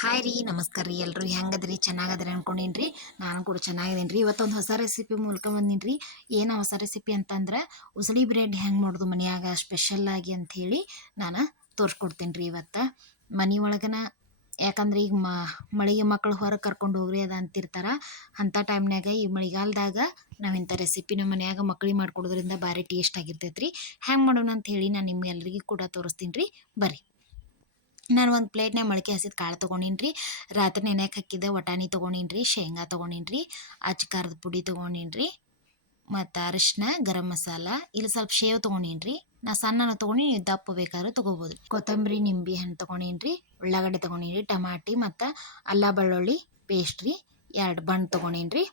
Hi ರೀ ನಮಸ್ಕಾರ ರೀ ಎಲ್ಲರೂ ಹೆಂಗದ್ರಿ ಚೆನ್ನಾಗದ್ರಿ ಅನ್ಕೊಂಡೇನಿ ನಾನು ಕೂಡ ಚೆನ್ನಾಗಿದ್ದೀನಿ ರೀ ಇವತ್ತೊಂದು ಹೊಸ ರೆಸಿಪಿ ಮೂಲಕ ಬಂದೀನಿ ರೀ ಏನು ಹೊಸ ರೆಸಿಪಿ ಅಂತಂದ್ರೆ ಉಸಳಿ ಬ್ರೆಡ್ ಹೆಂಗೆ ಮಾಡೋದು ಮನ್ಯಾಗ ಸ್ಪೆಷಲ್ಲಾಗಿ ಅಂಥೇಳಿ ನಾನು ತೋರಿಸ್ಕೊಡ್ತೀನಿ ರೀ ಇವತ್ತು ಮನೆ ಒಳಗನ ಯಾಕಂದ್ರೆ ಈಗ ಮಳೆಗೆ ಮಕ್ಕಳು ಹೊರಗೆ ಕರ್ಕೊಂಡು ಹೋಗ್ರಿ ಅದ ಅಂತಿರ್ತಾರೆ ಅಂಥ ಟೈಮ್ನಾಗ ಈ ಮಳೆಗಾಲದಾಗ ನಾವು ಇಂಥ ರೆಸಿಪಿನ ಮನ್ಯಾಗ ಮಕ್ಳಿಗೆ ಮಾಡ್ಕೊಡೋದ್ರಿಂದ ಭಾರಿ ಟೇಸ್ಟ್ ಆಗಿರ್ತೈತೆ ರೀ ಹೆಂಗೆ ಮಾಡೋಣ ಅಂಥೇಳಿ ನಾನು ನಿಮ್ಗೆಲ್ರಿಗೂ ಕೂಡ ತೋರಿಸ್ತೀನಿ ರೀ ಬರ್ರಿ. ನಾನು ಒಂದು ಪ್ಲೇಟ್ನಾಗ ಮೊಳಕೆ ಹಸಿದ ಕಾಳು ತೊಗೊಂಡೀನಿ ರೀ, ರಾತ್ರಿ ನೆನೆಯಕ್ಕೆ ಹಾಕಿದ್ದೆ ವಟಾಣಿ ತೊಗೊಂಡೀನಿ ರೀ, ಶೇಂಗಾ ತೊಗೊಂಡೀನಿ ರೀ, ಅಚ್ಚ ಖಾರದ ಪುಡಿ ತೊಗೊಂಡೀನಿ ರೀ, ಮತ್ತು ಅರಿಶಿನ ಗರಂ ಮಸಾಲ ಇಲ್ಲಿ ಸ್ವಲ್ಪ ಶೇವ್ ತೊಗೊಂಡೀನಿ ರೀ. ನಾ ಸಣ್ಣನ ತೊಗೊಂಡು ದಪ್ಪ ಬೇಕಾದ್ರೆ ತೊಗೋಬೋದು ರೀ. ಕೊತ್ತಂಬರಿ ನಿಂಬೆ ಹಣ್ಣು ತೊಗೊಂಡೀನಿ ರೀ, ಉಳ್ಳಾಗಡ್ಡೆ ತೊಗೊಂಡೀನಿ ರೀ, ಟಮಾಟಿ ಮತ್ತು ಅಲ್ಲ ಬೆಳ್ಳುಳ್ಳಿ ಪೇಸ್ಟ್ ರೀ, 2 ಬಣ್ಣ ತೊಗೊಂಡೀನಿ ರೀ.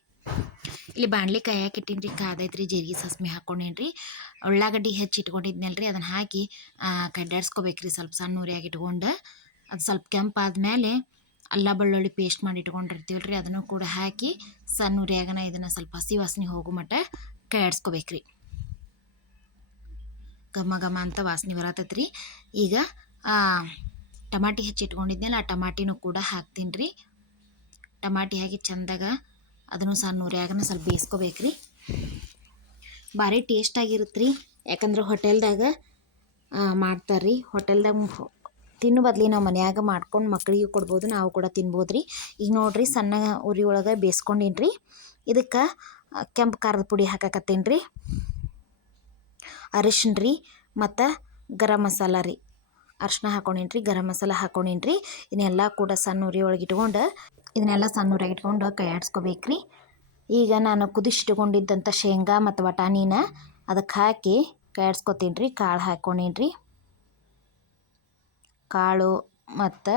ಇಲ್ಲಿ ಬಾಣಲಿ ಕಾಯಕ್ಕೆ ಇಟ್ಟೀನಿ ರೀ, ಕಾದೈತೆ ರೀ, ಜೀರಿಗೆ ಸಾಸ್ಮೆ ಹಾಕ್ಕೊಂಡೀನಿ ರೀ, ಉಳ್ಳಾಗಡ್ಡಿ ಹೆಚ್ಚಿ ಇಟ್ಕೊಂಡಿದ್ನಲ್ಲ ರೀ ಅದನ್ನು ಹಾಕಿ ಕಡ್ಡಾಡ್ಸ್ಕೊಬೇಕು ರೀ ಸ್ವಲ್ಪ ಸಣ್ಣ ಉರಿಯಾಗಿ ಇಟ್ಕೊಂಡು. ಅದು ಸ್ವಲ್ಪ ಕೆಂಪಾದ್ಮೇಲೆ ಅಲ್ಲ ಬೆಳ್ಳುಳ್ಳಿ ಪೇಸ್ಟ್ ಮಾಡಿ ಇಟ್ಕೊಂಡಿರ್ತೀವಿ ರೀ ಅದನ್ನು ಕೂಡ ಹಾಕಿ ಸಣ್ಣ ಉರಿಯಾಗನ ಇದನ್ನು ಸ್ವಲ್ಪ ಹಸಿ ವಾಸನೆ ಹೋಗೋ ಮಟ್ಟ ಕೈಯಾಡಿಸ್ಕೋಬೇಕು ರೀ. ಘಮ ಘಮ ಅಂತ ವಾಸನೆ ಬರತೈತೆ ರೀ. ಈಗ ಟಮಾಟಿ ಹೆಚ್ಚಿ ಇಟ್ಕೊಂಡಿದ್ನಲ್ಲ ಆ ಟಮಾಟಿನೂ ಕೂಡ ಹಾಕ್ತೀನಿ ರೀ. ಟಮಾಟಿ ಹಾಕಿ ಚಂದಾಗ ಅದನ್ನು ಸಣ್ಣ ಉರಿಯಾಗನ ಸ್ವಲ್ಪ ಬೇಯಿಸ್ಕೋಬೇಕು ರೀ. ಭಾರಿ ಟೇಸ್ಟಾಗಿರುತ್ತೆ ರೀ, ಯಾಕಂದ್ರೆ ಹೋಟೆಲ್ದಾಗ ಮಾಡ್ತಾರೆ ರೀ. ಹೋಟೆಲ್ದಾಗ ತಿನ್ನೋ ಬದ್ಲಿ ನಾವು ಮನ್ಯಾಗ ಮಾಡ್ಕೊಂಡು ಮಕ್ಳಿಗೆ ಕೊಡ್ಬೋದು, ನಾವು ಕೂಡ ತಿನ್ಬೋದು ರೀ. ಈಗ ನೋಡಿರಿ ಸಣ್ಣ ಉರಿ ಒಳಗೆ ಬೇಯಿಸ್ಕೊಂಡೀನಿ ರೀ. ಇದಕ್ಕೆ ಕೆಂಪು ಖಾರದ ಪುಡಿ ಹಾಕಕತ್ತೀನಿ ರೀ, ಅರಿಶಿನ ರೀ ಮತ್ತು ಗರಂ ಮಸಾಲ ರೀ, ಅರಿಶಿನ ಹಾಕ್ಕೊಂಡೀನಿ ರೀ, ಗರಂ ಮಸಾಲ ಹಾಕ್ಕೊಂಡೀನಿ ರೀ. ಇದನ್ನೆಲ್ಲ ಕೂಡ ಸಣ್ಣ ಉರಿ ಒಳಗೆ ಇಟ್ಕೊಂಡು ಕೈ ಆಡಿಸ್ಕೋಬೇಕು ರೀ. ಈಗ ನಾನು ಕುದಿಸಿಟ್ಕೊಂಡಿದ್ದಂಥ ಶೇಂಗಾ ಮತ್ತು ವಟಾಣಿನ ಅದಕ್ಕೆ ಹಾಕಿ ಕೈ ಆಡಿಸ್ಕೊತೀನಿ ರೀ. ಕಾಳು ಹಾಕ್ಕೊಂಡೀನಿ ರೀ, ಕಾಳು ಮತ್ತು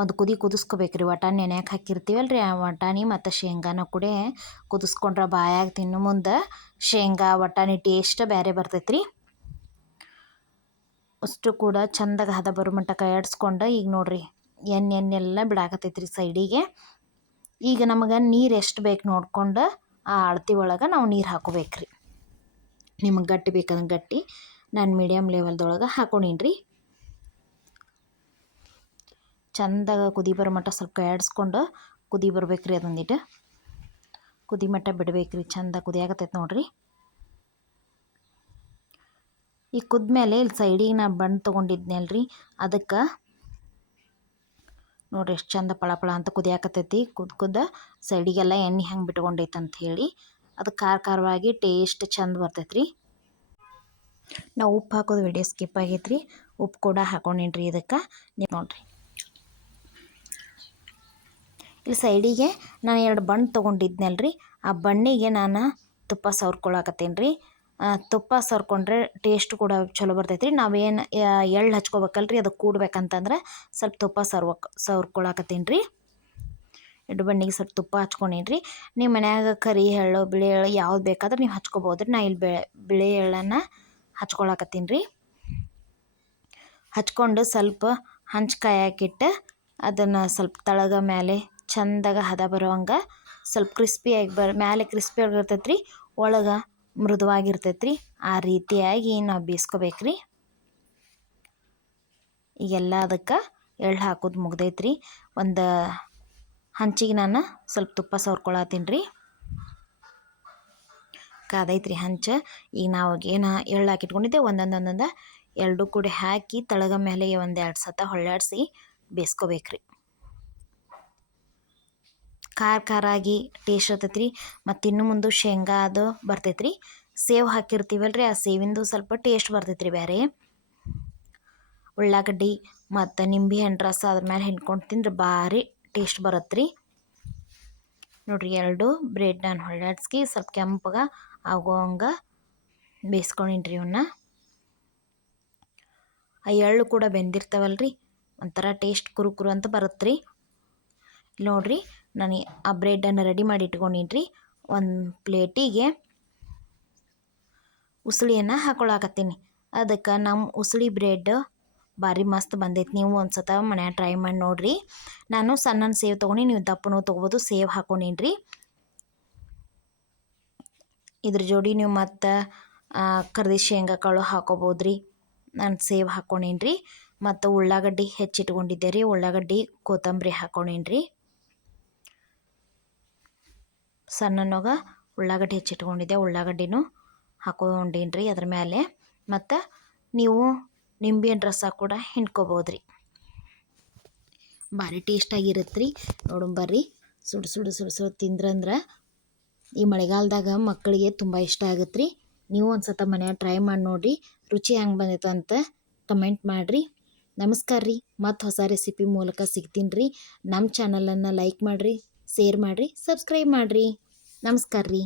ಒಂದು ಕುದಿಸ್ಕೋಬೇಕು ರೀ. ವಟಾಣಿ ನೆನೆಯಕ್ಕೆ ಹಾಕಿರ್ತೀವಲ್ಲ ರೀ ಆ ವಟಾಣಿ ಮತ್ತು ಶೇಂಗಾನ ಕೂಡ ಕುದಿಸ್ಕೊಂಡ್ರೆ ಬಾಯಾಗ ತಿನ್ನೋ ಮುಂದೆ ಶೇಂಗಾ ವಟಾಣಿ ಟೇಸ್ಟ್ ಬೇರೆ ಬರ್ತೈತೆ ರೀ. ಅಷ್ಟು ಕೂಡ ಚಂದಾಗ ಹದ ಬರೋ ಮಟ್ಟ ಕೈ ಆಡಿಸ್ಕೊಂಡು ಈಗ ನೋಡಿರಿ ಎಣ್ಣೆಲ್ಲ ಬಿಡಾಕತ್ತೈತೆ ರೀ ಸೈಡಿಗೆ. ಈಗ ನಮಗೆ ನೀರು ಎಷ್ಟು ಬೇಕು ನೋಡ್ಕೊಂಡು ಆ ಅಳತೆ ಒಳಗೆ ನಾವು ನೀರು ಹಾಕೋಬೇಕು ರೀ. ನಿಮಗೆ ಗಟ್ಟಿ ಬೇಕಂದ್ರೆ ಗಟ್ಟಿ, ನಾನು ಮೀಡಿಯಮ್ ಲೆವೆಲ್ದೊಳಗೆ ಹಾಕ್ಕೊಂಡೀನಿ ರೀ. ಚಂದಾಗ ಕುದಿ ಬರೋ ಮಟ್ಟ ಸ್ವಲ್ಪ ಕೈ ಆಡಿಸ್ಕೊಂಡು ಕುದಿ ಬರ್ಬೇಕು ರೀ. ಅದೊಂದಿಟ್ಟು ಕುದಿ ಮಟ್ಟ ಬಿಡ್ಬೇಕು ರೀ. ಚಂದ ಕುದಿಯಾಗತ್ತೈತೆ ನೋಡಿರಿ. ಈಗ ಕುದ್ಮೇಲೆ ಇಲ್ಲಿ ಸೈಡಿಗೆ ನಾ ಬಣ್ಣ ತೊಗೊಂಡಿದ್ನಲ್ಲ ರೀ ಅದಕ್ಕೆ ನೋಡಿರಿ ಎಷ್ಟು ಚಂದ ಪಳ ಅಂತ ಕುದಿಯಾಕತ್ತೈತಿ. ಕುದ್ದು ಸೈಡಿಗೆಲ್ಲ ಎಣ್ಣೆ ಹೆಂಗೆ ಬಿಟ್ಕೊಂಡೈತೆ ಅಂಥೇಳಿ ಅದು ಖಾರವಾಗಿ ಟೇಸ್ಟ್ ಚಂದ ಬರ್ತೈತೆ ರೀ. ನಾವು ಉಪ್ಪು ಹಾಕೋದು ವಿಡಿಯೋ ಸ್ಕಿಪ್ ಆಗೈತೆ ರೀ, ಉಪ್ಪು ಕೂಡ ಹಾಕ್ಕೊಂಡೀನಿ ರೀ. ಇದಕ್ಕೆ ನೀವು ನೋಡಿರಿ ಇಲ್ಲಿ ಸೈಡಿಗೆ ನಾನು 2 ಬಣ್ಣ ತೊಗೊಂಡಿದ್ನಲ್ಲ ರೀ ಆ ಬಣ್ಣಿಗೆ ನಾನು ತುಪ್ಪ ಸವ್ರ್ಕೊಳಕತ್ತೀನಿ ರೀ. ತುಪ್ಪ ಸವ್ರ್ಕೊಂಡ್ರೆ ಟೇಸ್ಟ್ ಕೂಡ ಚಲೋ ಬರ್ತೈತೆ ರೀ. ನಾವೇನು ಎಳ್ಳು ಹಚ್ಕೋಬೇಕಲ್ಲ ರೀ ಅದಕ್ಕೆ ಕೂಡ್ಬೇಕಂತಂದ್ರೆ ಸ್ವಲ್ಪ ತುಪ್ಪ ಸವ್ರ್ಕೊಳಕತ್ತೀನಿ ರೀ. 2 ಬಣ್ಣಿಗೆ ಸ್ವಲ್ಪ ತುಪ್ಪ ಹಚ್ಕೊಂಡೀನಿ ರೀ. ನೀವು ಮನ್ಯಾಗ ಕರಿ ಎಳ್ಳು ಬಿಳಿ ಎಳ್ಳು ಯಾವ್ದು ಬೇಕಾದ್ರೆ ನೀವು ಹಚ್ಕೋಬೋದು ರೀ. ನಾ ಇಲ್ಲಿ ಬಿಳಿ ಎಳ್ಳನ್ನು ಹಚ್ಕೊಳಕತ್ತೀನಿ ರೀ. ಹಚ್ಕೊಂಡು ಸ್ವಲ್ಪ ಹಂಚ್ಕಾಯಾಕಿಟ್ಟು ಅದನ್ನು ಸ್ವಲ್ಪ ತಳಗ ಮೇಲೆ ಚಂದಾಗ ಹದ ಬರೋವಂಗೆ ಸ್ವಲ್ಪ ಕ್ರಿಸ್ಪಿಯಾಗಿ ಮೇಲೆ ಕ್ರಿಸ್ಪಿ ಆಗಿರ್ತೈತೆ ರೀ, ಒಳಗೆ ಮೃದುವಾಗಿರ್ತೈತೆ ರೀ. ಆ ರೀತಿಯಾಗಿ ನಾವು ಬೇಯಿಸ್ಕೋಬೇಕು ರೀ. ಈಗೆಲ್ಲ ಅದಕ್ಕೆ ಎಳ್ಳು ಹಾಕೋದು ಮುಗ್ದೈತೆ ರೀ. ಒಂದು ಹಂಚಿಗೆ ನಾನು ಸ್ವಲ್ಪ ತುಪ್ಪ ಸವ್ರ್ಕೊಳತ್ತೀನಿ ರೀ. ಕಾದೈತೆ ರೀ ಹಂಚು. ಈಗ ನಾವು ಏನು ಎಳ್ಳು ಹಾಕಿಟ್ಕೊಂಡಿದ್ದೆ ಒಂದೊಂದು ಎರಡು ಕೂಡ ಹಾಕಿ ತಳಗ ಮೇಲೆ 1-2 ಸತ ಹೊಳ್ಳಾಡಿಸಿ ಬೇಯಿಸ್ಕೋಬೇಕು ರೀ. ಖಾರಾಗಿ ಟೇಸ್ಟ್ ಇರ್ತೈತೆ ರೀ. ಮತ್ತು ಇನ್ನು ಮುಂದೆ ಶೇಂಗಾ ಅದು ಬರ್ತೈತೆ ರೀ. ಸೇವ್ ಹಾಕಿರ್ತೀವಲ್ಲ ರೀ ಆ ಸೇವಿಂದು ಸ್ವಲ್ಪ ಟೇಸ್ಟ್ ಬರ್ತೈತೆ ರೀ ಬೇರೆ. ಉಳ್ಳಾಗಡ್ಡಿ ಮತ್ತು ನಿಂಬೆ ಹಣ್ಣು ರಸ ಅದ್ರ ಮೇಲೆ ಹಿಂಡ್ಕೊಂಡು ತಿಂದ್ರೆ ಭಾರಿ ಟೇಸ್ಟ್ ಬರುತ್ತೆ ರೀ. ನೋಡಿರಿ 2 ಬ್ರೆಡ್ ನಾನು ಹೊಳ್ಳಾಡ್ಸ್ಕಿ ಸ್ವಲ್ಪ ಕೆಂಪಗೆ ಆಗೋವಂಗೆ ಬೇಯಿಸ್ಕೊಂಡೀನಿ ರೀ. ಇವನ್ನ ಆ ಎಳ್ಳು ಕೂಡ ಬೆಂದಿರ್ತಾವಲ್ಲ ರೀ ಒಂಥರ ಟೇಸ್ಟ್ ಕುರು ಅಂತ ಬರುತ್ತೆ ರೀ. ನೋಡಿರಿ ನಾನು ಆ ಬ್ರೆಡನ್ನು ರೆಡಿ ಮಾಡಿ ಇಟ್ಕೊಂಡೀನಿ ರೀ. ಒಂದು ಪ್ಲೇಟಿಗೆ ಉಸಳಿಯನ್ನು ಹಾಕ್ಕೊಳಕತ್ತೀನಿ. ಅದಕ್ಕೆ ನಮ್ಮ ಉಸಳಿ ಬ್ರೆಡ್ ಭಾರಿ ಮಸ್ತ್ ಬಂದೈತೆ. ನೀವು ಒಂದು ಸತ ಮನ್ಯಾಗ ಟ್ರೈ ಮಾಡಿ ನೋಡಿರಿ. ನಾನು ಸಣ್ಣ ಸೇವ್ ತೊಗೊಂಡು ನೀವು ದಪ್ಪನೂ ತೊಗೋಬೋದು. ಸೇವ್ ಹಾಕ್ಕೊಂಡೀನಿ ರೀ. ಇದ್ರ ಜೋಡಿ ನೀವು ಮತ್ತು ಕರ್ದಿ ಶೇಂಗಾ ಕಾಳು ಹಾಕೋಬೋದು ರೀ. ನಾನು ಸೇವ್ ಹಾಕ್ಕೊಂಡೀನಿ ರೀ. ಮತ್ತು ಉಳ್ಳಾಗಡ್ಡಿ ಹೆಚ್ಚಿಟ್ಕೊಂಡಿದ್ದೆ ರೀ. ಉಳ್ಳಾಗಡ್ಡಿ ಕೊತ್ತಂಬರಿ ಹಾಕೊಂಡೇನಿ. ಸಣ್ಣನಾಗ ಉಳ್ಳಾಗಡ್ಡಿ ಹೆಚ್ಚಿಟ್ಕೊಂಡಿದ್ದೆ, ಉಳ್ಳಾಗಡ್ಡಿನೂ ಹಾಕೊಂಡೇನಿ ಅದ್ರ ಮೇಲೆ. ಮತ್ತು ನೀವು ನಿಂಬೆಹಣ್ಣು ರಸ ಕೂಡ ಹಿಂಡ್ಕೊಬೋದ್ರಿ. ಭಾರಿ ಟೇಸ್ಟಾಗಿರುತ್ತೆ ರೀ. ನೋಡೋಣ ಬರ್ರಿ. ಸುಡು ಸುಡು ಸುಡು ಸುಡು ತಿಂದ್ರಂದ್ರೆ ಈ ಮಳೆಗಾಲದಾಗ ಮಕ್ಕಳಿಗೆ ತುಂಬ ಇಷ್ಟ ಆಗುತ್ತೆ ರೀ. ನೀವು ಒಂದು ಸತ ಮನ್ಯಾಗ ಟ್ರೈ ಮಾಡಿ ನೋಡಿರಿ. ರುಚಿ ಹೆಂಗೆ ಬಂದೈತೆ ಅಂತ ಕಮೆಂಟ್ ಮಾಡಿರಿ. ನಮಸ್ಕಾರ ರೀ. ಮತ್ತು ಹೊಸ ರೆಸಿಪಿ ಮೂಲಕ ಸಿಗ್ತೀನಿ ರೀ. ನಮ್ಮ ಚಾನಲನ್ನು ಲೈಕ್ ಮಾಡಿರಿ, ಶೇರ್ ಮಾಡಿರಿ, ಸಬ್ಸ್ಕ್ರೈಬ್ ಮಾಡಿರಿ. ನಮಸ್ಕಾರ ರೀ.